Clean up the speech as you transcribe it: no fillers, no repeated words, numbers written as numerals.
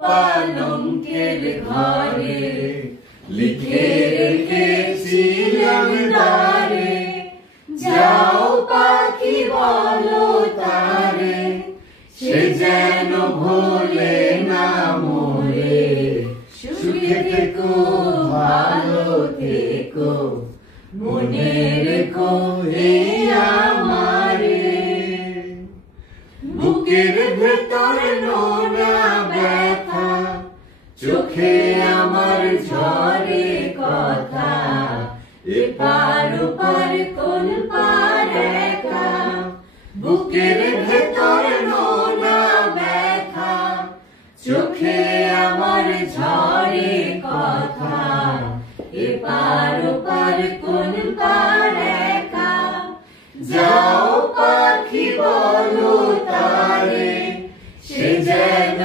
পালঙ্কের ঘরে লিখে রেখেছিলাম দ্বারে, যাও পাখি বলো তারে, সে যেন ভোলে না মোরে। সুখে থেকো ভালো থেকো, মনে রেখো এই আমারে। বুকের ভেতর নোনা ব্যথা, চোখে আমার ঝরে কথা, এপার ওপার কোন পার একা। বুকের ভেতর নোনা ব্যথা, চোখে আমার ঝরে কথা, এপার ওপার কোন পার একা। যাও পাখি বলো তারে, সে যেন